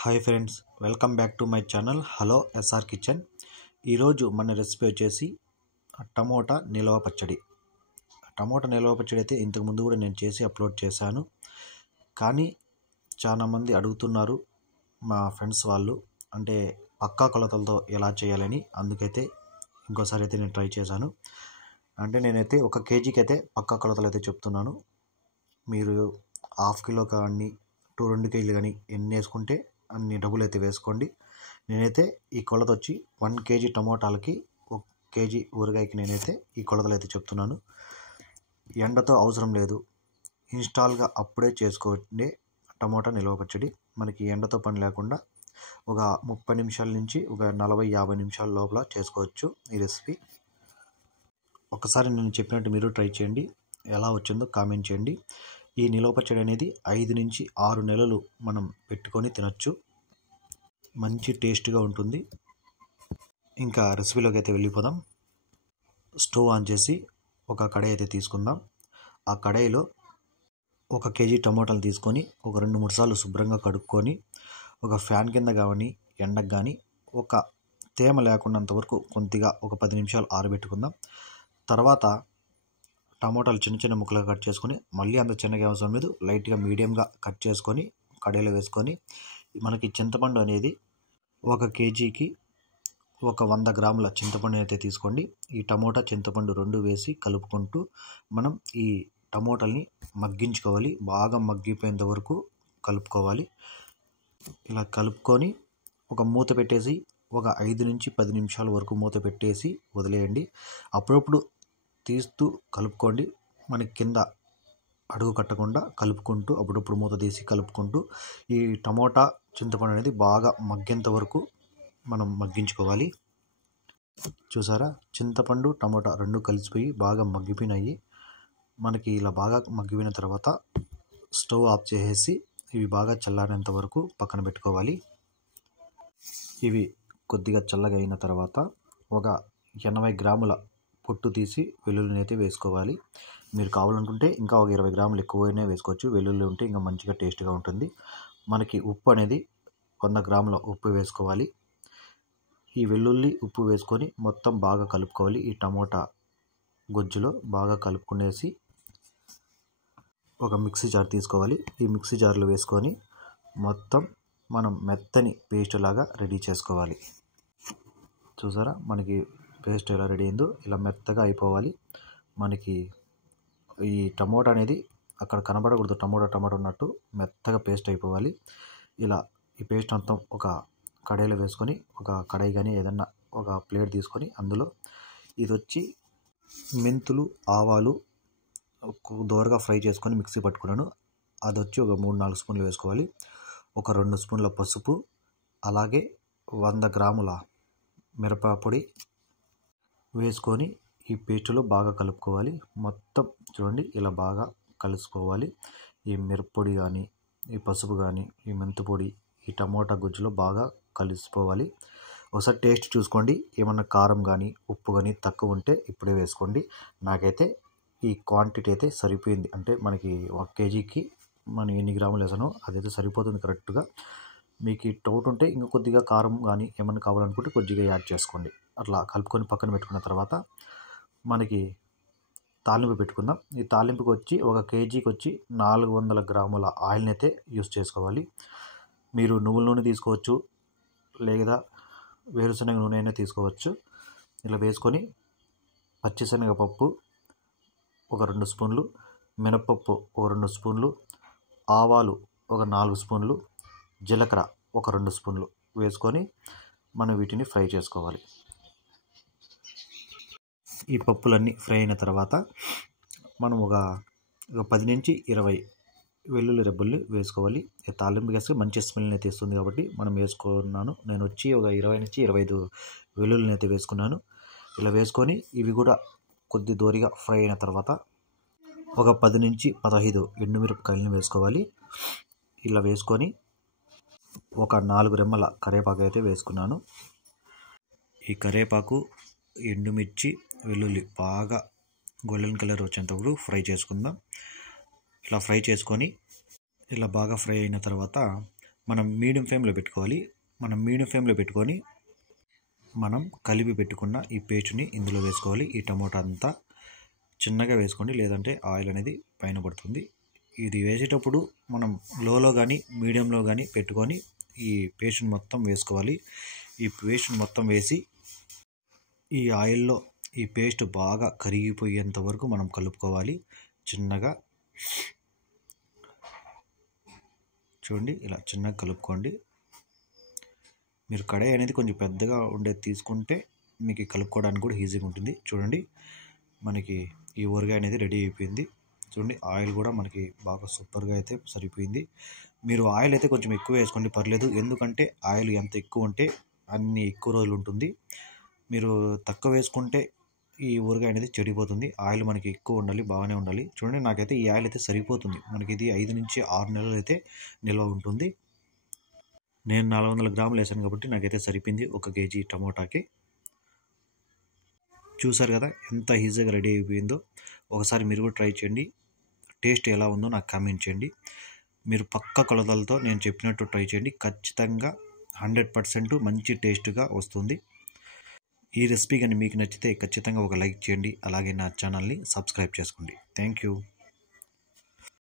Hi friends, welcome back to my channel hello SR kitchen. ఈరోజు మన recipe వచ్చేసి tomato నిల్వ పచ్చడి. టమోటా నిల్వ పచ్చడి అయితే ఇంతకుముందు కూడా నేను చేసి అప్లోడ్ చేశాను, కానీ చాలామంది అడుగుతున్నారు మా ఫ్రెండ్స్ వాళ్ళు, అంటే పక్కా కొలతలతో ఎలా చేయాలని. అందుకైతే ఇంకోసారి అయితే నేను ట్రై చేశాను. అంటే నేనైతే 1 కేజీకి అయితే పక్కా కొలతలు అయితే చెప్తున్నాను. మీరు ½ కిలో కానీ 2 కేజీలు కానీ ఎన్ని వేసుకుంటే అన్ని డబ్బులు అయితే వేసుకోండి. నేనైతే ఈ కొలత వచ్చి 1 కేజీ టమోటాలకి 1 కేజీ ఊరగాయకి నేనైతే ఈ కొలతలు అయితే చెప్తున్నాను. ఎండతో అవసరం లేదు, ఇన్స్టాల్గా అప్పుడే చేసుకోండి టమోటా నిల్వ పచ్చడి. మనకి ఎండతో పని లేకుండా ఒక 30 నిమిషాల నుంచి ఒక 40-50 నిమిషాల లోపల చేసుకోవచ్చు ఈ రెసిపీ. ఒకసారి నేను చెప్పినట్టు మీరు ట్రై చేయండి, ఎలా వచ్చిందో కామెంట్ చేయండి. ఈ నిల్వ పచ్చడి అనేది 5 నుంచి 6 నెలలు మనం పెట్టుకొని తినచ్చు, మంచి టేస్ట్గా ఉంటుంది. ఇంకా రెసిపీలోకి అయితే వెళ్ళిపోదాం. స్టవ్ ఆన్ చేసి ఒక కడాయి అయితే తీసుకుందాం. ఆ కడాయిలో 1 కేజీ టమోటాలు తీసుకొని ఒక 2-3 సార్లు శుభ్రంగా కడుక్కొని ఒక ఫ్యాన్ కింద కానీ ఎండకు కానీ ఒక తేమ లేకున్నంత వరకు కొద్దిగా ఒక 10 నిమిషాలు ఆరబెట్టుకుందాం. తర్వాత టమోటాలు చిన్న చిన్న ముక్కలుగా కట్ చేసుకొని, మళ్ళీ అంత చిన్నగా అవసరం లేదు, లైట్గా మీడియంగా కట్ చేసుకొని కడాయిలో వేసుకొని, మనకి చింతపండు అనేది 1 కేజీకి ఒక 100 గ్రాముల చింతపండు అయితే తీసుకోండి. ఈ టమోటా చింతపండు 2 వేసి కలుపుకుంటూ మనం ఈ టమోటాలని మగ్గించుకోవాలి. బాగా మగ్గిపోయేంత వరకు కలుపుకోవాలి. ఇలా కలుపుకొని ఒక మూత పెట్టేసి ఒక 5 నుంచి 10 నిమిషాల వరకు మూత పెట్టేసి వదిలేయండి. అప్పుడప్పుడు తీస్తూ కలుపుకోండి. మనకి కింద అడుగు కట్టకుండా కలుపుకుంటూ అప్పుడప్పుడు మూత తీసి కలుపుకుంటూ ఈ టమోటా చింతపండు అనేది బాగా మగ్గేంత వరకు మనం మగ్గించుకోవాలి. చూసారా, చింతపండు టమోటా 2 కలిసిపోయి బాగా మగ్గిపోయినాయి. మనకి ఇలా బాగా మగ్గిపోయిన తర్వాత స్టవ్ ఆఫ్ చేసేసి ఇవి బాగా చల్లారేంత వరకు పక్కన పెట్టుకోవాలి. ఇవి కొద్దిగా చల్లగా అయిన తర్వాత ఒక 80 గ్రాముల పొట్టు తీసి వెల్లుల్లిని అయితే వేసుకోవాలి. మీరు కావాలనుకుంటే ఇంకా ఒక 20 గ్రాములు ఎక్కువైనా వేసుకోవచ్చు. వెల్లుల్లి ఉంటే ఇంకా మంచిగా టేస్ట్గా ఉంటుంది. మనకి ఉప్పు అనేది 100 గ్రాముల ఉప్పు వేసుకోవాలి. ఈ వెల్లుల్లి ఉప్పు వేసుకొని మొత్తం బాగా కలుపుకోవాలి. ఈ టమోటా గొజ్జులో బాగా కలుపుకునేసి ఒక మిక్సీ జార్ తీసుకోవాలి. ఈ మిక్సీ జార్లో వేసుకొని మొత్తం మనం మెత్తని పేస్ట్ లాగా రెడీ చేసుకోవాలి. చూసారా, మనకి పేస్ట్ ఎలా రెడీ అయిందో ఇలా మెత్తగా అయిపోవాలి. మనకి ఈ టమోటా అనేది అక్కడ కనబడకూడదు, టమోటా ఉన్నట్టు మెత్తగా పేస్ట్ అయిపోవాలి. ఇలా ఈ పేస్ట్ అంతా ఒక కడాయిలో వేసుకొని, ఒక కడాయి కానీ ఏదన్నా ఒక ప్లేట్ తీసుకొని అందులో ఇది వచ్చి మెంతులు, ఆవాలు దోరగా ఫ్రై చేసుకొని మిక్సీ పట్టుకున్నాను. అది వచ్చి ఒక 3-4 స్పూన్లు వేసుకోవాలి. ఒక 2 స్పూన్ల పసుపు, అలాగే 100 గ్రాముల మిరప పొడి వేసుకొని ఈ పేస్టులో బాగా కలుపుకోవాలి. మొత్తం చూడండి ఇలా బాగా కలుసుకోవాలి. ఈ మిరప్పొడి కానీ, ఈ పసుపు కానీ, ఈ మెంతు పొడి ఈ టమోటా గుజ్జులో బాగా కలిసిపోవాలి. ఒకసారి టేస్ట్ చూసుకోండి, ఏమన్నా కారం కానీ ఉప్పు కానీ తక్కువ ఉంటే ఇప్పుడే వేసుకోండి. నాకైతే ఈ క్వాంటిటీ అయితే సరిపోయింది. అంటే మనకి 1 కేజీకి మనం ఎన్ని గ్రాములు వేసానో అదైతే సరిపోతుంది కరెక్ట్గా. మీకు ఈ డౌట్ ఉంటే ఇంకా కొద్దిగా కారం కానీ ఏమన్నా కావాలనుకుంటే కొద్దిగా యాడ్ చేసుకోండి. అట్లా కలుపుకొని పక్కన పెట్టుకున్న తర్వాత మనకి తాలింపు పెట్టుకుందాం. ఈ తాలింపుకి వచ్చి 1 కేజీకి వచ్చి 400 గ్రాముల ఆయిల్ని అయితే యూస్ చేసుకోవాలి. మీరు నువ్వుల నూనె తీసుకోవచ్చు, లేదా వేరుశనగ నూనె అయినా తీసుకోవచ్చు. ఇలా వేసుకొని పచ్చిశనగపప్పు ఒక 2 స్పూన్లు, మినపప్పు ఒక 2 స్పూన్లు, ఆవాలు ఒక 4 స్పూన్లు, జీలకర్ర ఒక 2 స్పూన్లు వేసుకొని మనం వీటిని ఫ్రై చేసుకోవాలి. ఈ పప్పులన్నీ ఫ్రై అయిన తర్వాత మనం ఒక 10 నుంచి 20 వెల్లుల్లి రెబ్బలు వేసుకోవాలి. తాలింపు వేస్తే మంచి స్మెల్ని అయితే ఇస్తుంది కాబట్టి మనం వేసుకున్నాను. నేను వచ్చి ఒక 20 నుంచి 25 వెల్లుల్లిని అయితే వేసుకున్నాను. ఇలా వేసుకొని ఇవి కూడా కొద్ది దోరిగా ఫ్రై అయిన తర్వాత ఒక 10 నుంచి 15 ఎండుమిరపకాయలను వేసుకోవాలి. ఇలా వేసుకొని ఒక 4 రెమ్మల కరివేపాకు అయితే వేసుకున్నాను. ఈ కరివేపాకు, ఎండుమిర్చి, వెల్లుల్లి బాగా గోల్డెన్ కలర్ వచ్చేంతవరకు ఫ్రై చేసుకుందాం. ఇలా ఫ్రై చేసుకొని ఇలా బాగా ఫ్రై అయిన తర్వాత మనం మీడియం ఫ్లేమ్లో పెట్టుకోవాలి. మనం మీడియం ఫ్లేమ్లో పెట్టుకొని మనం కలిపి పెట్టుకున్న ఈ పేస్ట్ని ఇందులో వేసుకోవాలి. ఈ టమోటా అంతా చిన్నగా వేసుకోండి, లేదంటే ఆయిల్ అనేది పైన పడుతుంది. ఇది వేసేటప్పుడు మనం లోలో కానీ మీడియంలో కానీ పెట్టుకొని ఈ పేస్ట్ని మొత్తం వేసుకోవాలి. ఈ పేస్ట్ని మొత్తం వేసి ఈ ఆయిల్లో ఈ పేస్ట్ బాగా కరిగిపోయేంత వరకు మనం కలుపుకోవాలి. చిన్నగా చూడండి, ఇలా చిన్నగా కలుపుకోండి. మీరు కడాయి అనేది కొంచెం పెద్దగా ఉండేది తీసుకుంటే మీకు కలుపుకోవడానికి కూడా ఈజీగా ఉంటుంది. చూడండి, మనకి ఈ ఊరగాయ అనేది రెడీ అయిపోయింది. చూడండి, ఆయిల్ కూడా మనకి బాగా సూపర్గా అయితే సరిపోయింది. మీరు ఆయిల్ అయితే కొంచెం ఎక్కువ వేసుకోండి, పర్లేదు. ఎందుకంటే ఆయిల్ ఎంత ఎక్కువ ఉంటే అన్ని ఎక్కువ రోజులు ఉంటుంది. మీరు తక్కువ వేసుకుంటే ఈ ఊరగాయ అనేది చెడిపోతుంది. ఆయిల్ మనకి ఎక్కువ ఉండాలి, బాగానే ఉండాలి. చూడండి, నాకైతే ఈ ఆయిల్ అయితే సరిపోతుంది. మనకి ఇది 5 నుంచి 6 నెలలు అయితే నిల్వ ఉంటుంది. నేను 400 గ్రాములు వేసాను కాబట్టి నాకైతే సరిపోయింది 1 కేజీ టమోటాకి. చూసారు కదా ఎంత ఈజీగా రెడీ అయిపోయిందో. ఒకసారి మీరు కూడా ట్రై చేయండి. టేస్ట్ ఎలా ఉందో నాకు కామెంట్ చేయండి. మీరు పక్క కొలతలతో నేను చెప్పినట్టు ట్రై చేయండి. ఖచ్చితంగా 100% మంచి టేస్ట్గా వస్తుంది. ఈ రెసిపీ కానీ మీకు నచ్చితే ఖచ్చితంగా ఒక లైక్ చేయండి. అలాగే నా ఛానల్ని సబ్స్క్రైబ్ చేసుకోండి. Thank you.